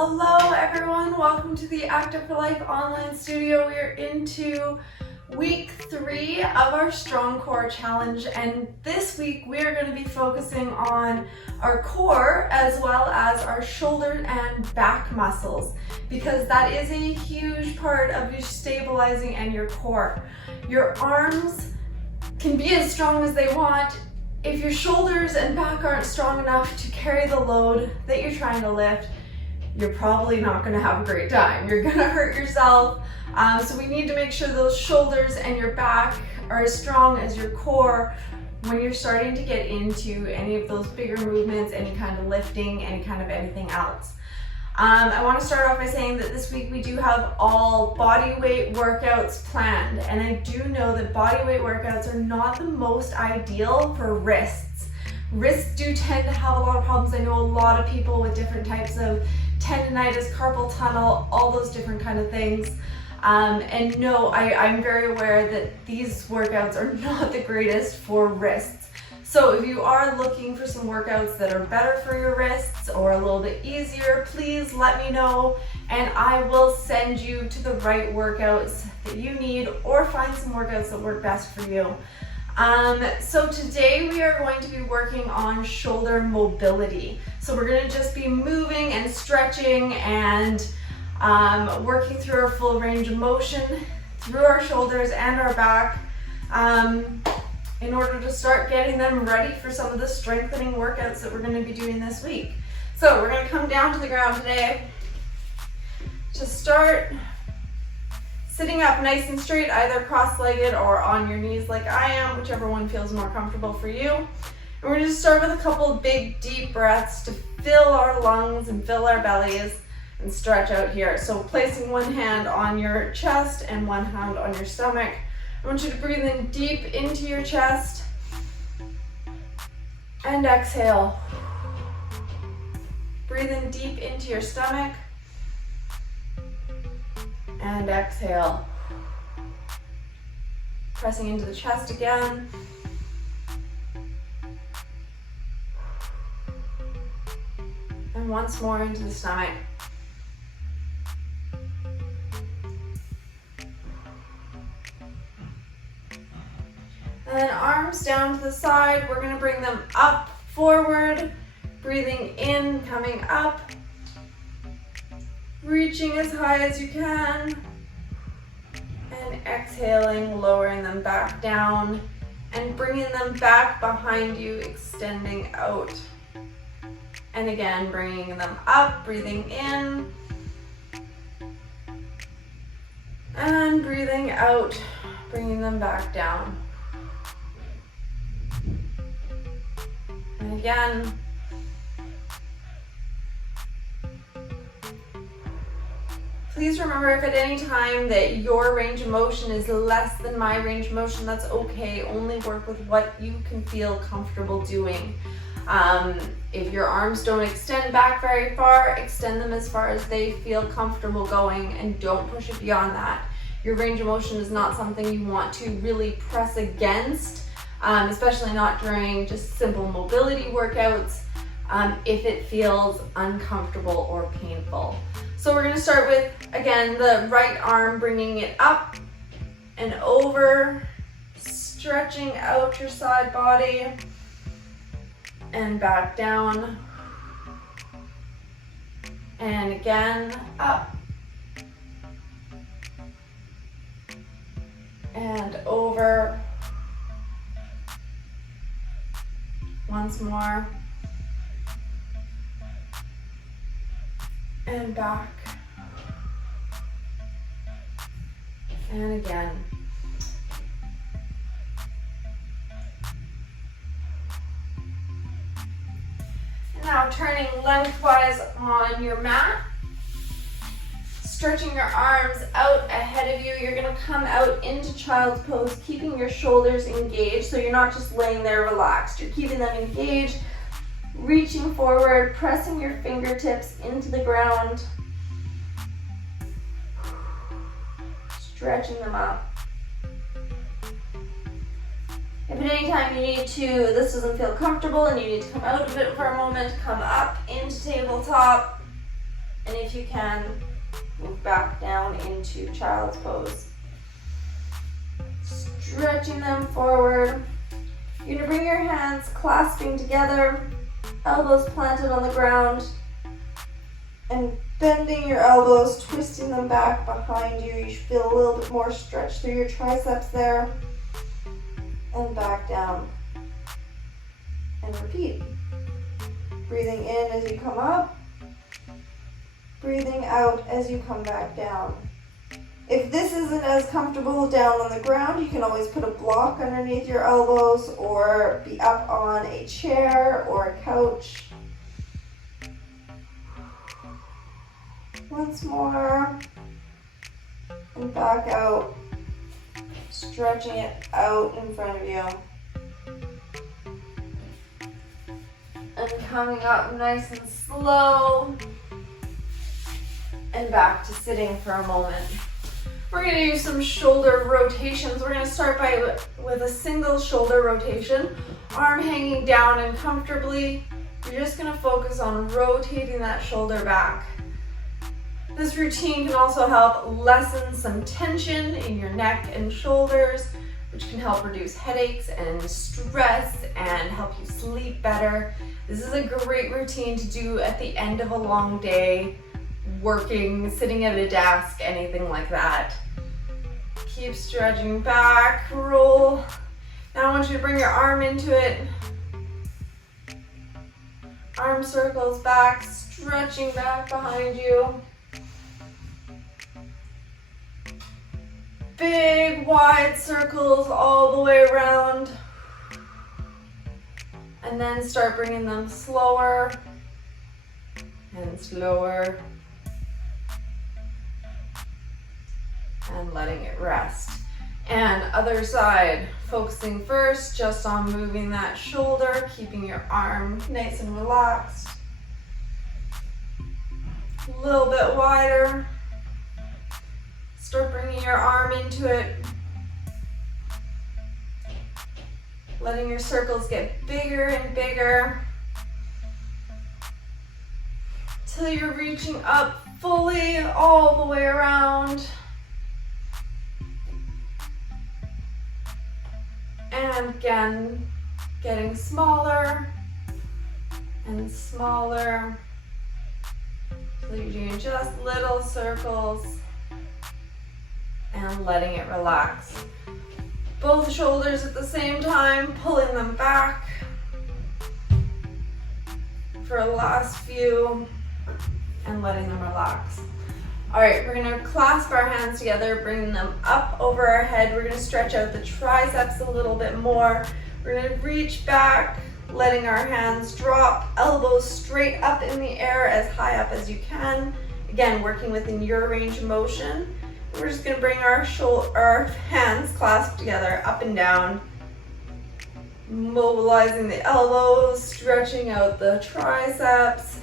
Hello everyone, welcome to the Active for Life online studio. We're into week 3 of our Strong Core Challenge, and this week we are going to be focusing on our core as well as our shoulder and back muscles, because that is a huge part of you stabilizing and your core. Your arms can be as strong as they want. If your shoulders and back aren't strong enough to carry the load that you're trying to lift, you're probably not going to have a great time. You're going to hurt yourself. So we need to make sure those shoulders and your back are as strong as your core when you're starting to get into any of those bigger movements, any kind of lifting, any kind of anything else. I want to start off by saying that this week we do have all body weight workouts planned, and I do know that body weight workouts are not the most ideal for wrists. Wrists do tend to have a lot of problems. I know a lot of people with different types of tendonitis, carpal tunnel, all those different kind of things. And no, I'm very aware that these workouts are not the greatest for wrists. So if you are looking for some workouts that are better for your wrists or a little bit easier, please let me know and I will send you to the right workouts that you need, or find some workouts that work best for you. So today we are going to be working on shoulder mobility. So we're going to just be moving and stretching and working through our full range of motion through our shoulders and our back in order to start getting them ready for some of the strengthening workouts that we're going to be doing this week. So we're going to come down to the ground today. To start, sitting up nice and straight, either cross-legged or on your knees like I am, whichever one feels more comfortable for you. And we're going to start with a couple of big deep breaths to fill our lungs and fill our bellies and stretch out here. So placing one hand on your chest and one hand on your stomach. I want you to breathe in deep into your chest and exhale. Breathe in deep into your stomach and exhale. Pressing into the chest again. And once more into the stomach. And then arms down to the side. We're going to bring them up, forward, breathing in, coming up, reaching as high as you can, and exhaling, lowering them back down, and bringing them back behind you, extending out. And again, bringing them up, breathing in, and breathing out, bringing them back down. And again, please remember, if at any time that your range of motion is less than my range of motion, that's okay. Only work with what you can feel comfortable doing. If your arms don't extend back very far, extend them as far as they feel comfortable going, and don't push it beyond that. Your range of motion is not something you want to really press against, especially not during just simple mobility workouts, if it feels uncomfortable or painful. So we're going to start with, again, the right arm, bringing it up and over, stretching out your side body, and back down, and again, up, and over, once more, and back, and again. And now turning lengthwise on your mat, stretching your arms out ahead of you. You're going to come out into child's pose, keeping your shoulders engaged, so you're not just laying there relaxed. You're keeping them engaged, reaching forward, pressing your fingertips into the ground, stretching them up. If at any time you need to, this doesn't feel comfortable and you need to come out of it for a moment, come up into tabletop. And if if you can, move back down into child's pose. Stretching them forward. You're gonna bring your hands clasping together, elbows planted on the ground, and bending your elbows, twisting them back behind you. You should feel a little bit more stretch through your triceps there. And back down. And repeat. Breathing in as you come up. Breathing out as you come back down. If this isn't as comfortable down on the ground, you can always put a block underneath your elbows or be up on a chair or a couch. Once more. And back out. Stretching it out in front of you. And coming up nice and slow. And back to sitting for a moment. We're going to do some shoulder rotations. We're going to start with a single shoulder rotation. Arm hanging down and comfortably. You're just going to focus on rotating that shoulder back. This routine can also help lessen some tension in your neck and shoulders, which can help reduce headaches and stress and help you sleep better. This is a great routine to do at the end of a long day, working, sitting at a desk, anything like that. Keep stretching back, roll. Now I want you to bring your arm into it. Arm circles back, stretching back behind you. Big wide circles all the way around. And then start bringing them slower and slower. And letting it rest. And other side, focusing first just on moving that shoulder, keeping your arm nice and relaxed. A little bit wider. Start bringing your arm into it. Letting your circles get bigger and bigger. Till you're reaching up fully all the way around. And again, getting smaller and smaller. So you're doing just little circles and letting it relax. Both shoulders at the same time, pulling them back for a last few and letting them relax. All right, we're gonna clasp our hands together, bringing them up over our head. We're gonna stretch out the triceps a little bit more. We're gonna reach back, letting our hands drop, elbows straight up in the air, as high up as you can. Again, working within your range of motion. We're just gonna bring our hands clasped together, up and down, mobilizing the elbows, stretching out the triceps.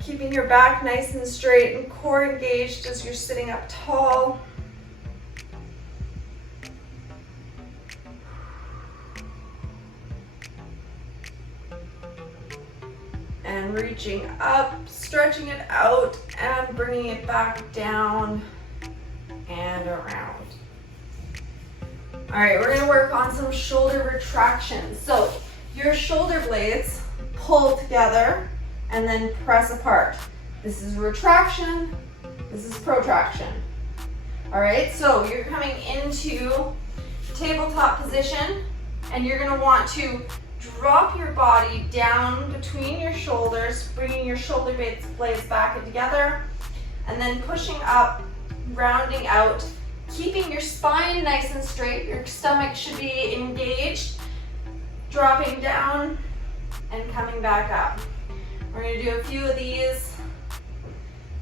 Keeping your back nice and straight and core engaged as you're sitting up tall. And reaching up, stretching it out, and bringing it back down and around. All right, we're gonna work on some shoulder retractions. So your shoulder blades pull together and then press apart. This is retraction, this is protraction. All right, so you're coming into tabletop position and you're gonna want to drop your body down between your shoulders, bringing your shoulder blades back together, and then pushing up, rounding out, keeping your spine nice and straight. Your stomach should be engaged, dropping down and coming back up. We're gonna do a few of these.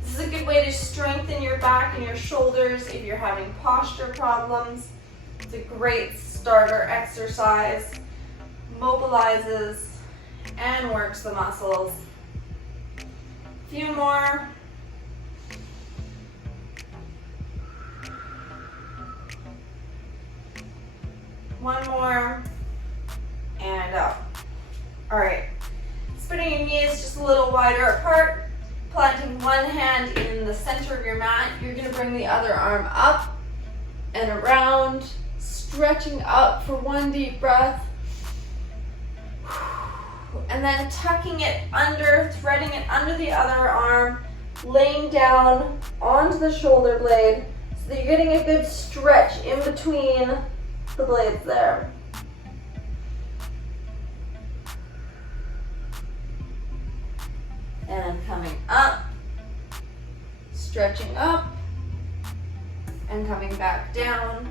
This is a good way to strengthen your back and your shoulders if you're having posture problems. It's a great starter exercise. Mobilizes and works the muscles. A few more. One more. And up. All right. Spreading your knees just a little wider apart. planting one hand in the center of your mat, you're going to bring the other arm up and around, stretching up for one deep breath. And then tucking it under, threading it under the other arm, laying down onto the shoulder blade so that you're getting a good stretch in between the blades there. And coming up, stretching up, and coming back down,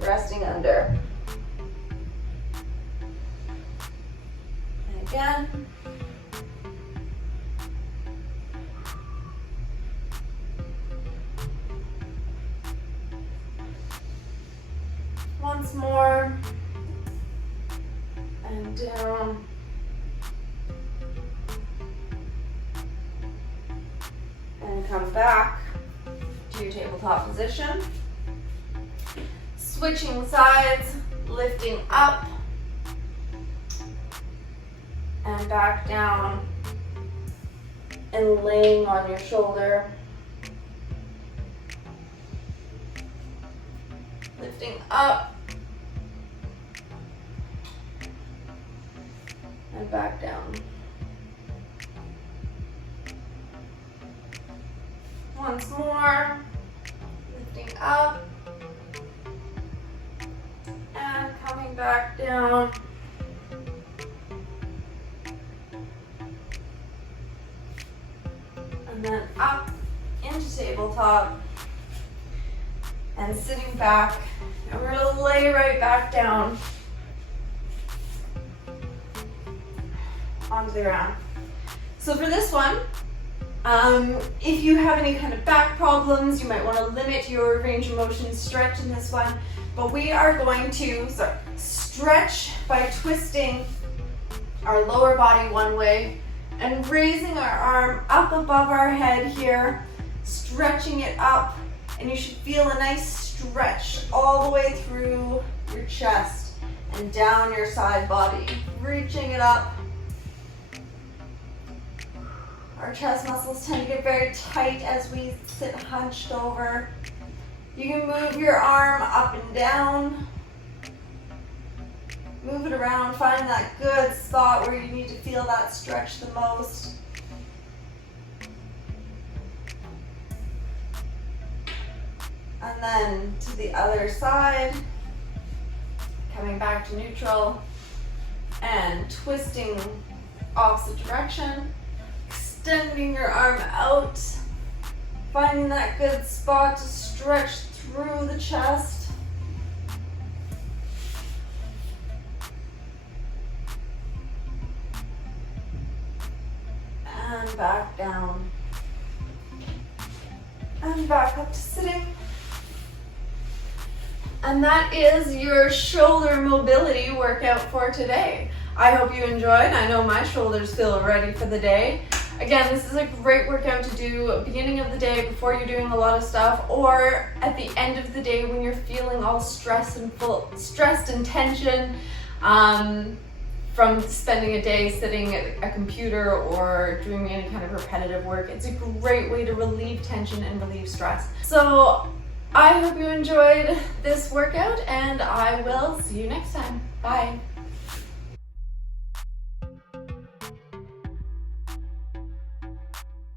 resting under. And again. Once more, and down. And come back to your tabletop position. Switching sides, lifting up and back down and laying on your shoulder. Lifting up and back down. Once more, lifting up and coming back down. And then up into tabletop and sitting back. And we're going to lay right back down onto the ground. So for this one, if you have any kind of back problems, you might want to limit your range of motion stretch in this one. But we are going to stretch by twisting our lower body one way and raising our arm up above our head here, stretching it up, and you should feel a nice stretch all the way through your chest and down your side body, reaching it up. Our chest muscles tend to get very tight as we sit hunched over. You can move your arm up and down. Move it around, find that good spot where you need to feel that stretch the most. And then to the other side, coming back to neutral and twisting opposite direction. Extending your arm out, finding that good spot to stretch through the chest. And back down. And back up to sitting. And that is your shoulder mobility workout for today. I hope you enjoyed. I know my shoulders feel ready for the day. Again, this is a great workout to do at the beginning of the day before you're doing a lot of stuff, or at the end of the day when you're feeling all stressed and tension from spending a day sitting at a computer or doing any kind of repetitive work. It's a great way to relieve tension and relieve stress. So I hope you enjoyed this workout, and I will see you next time. Bye.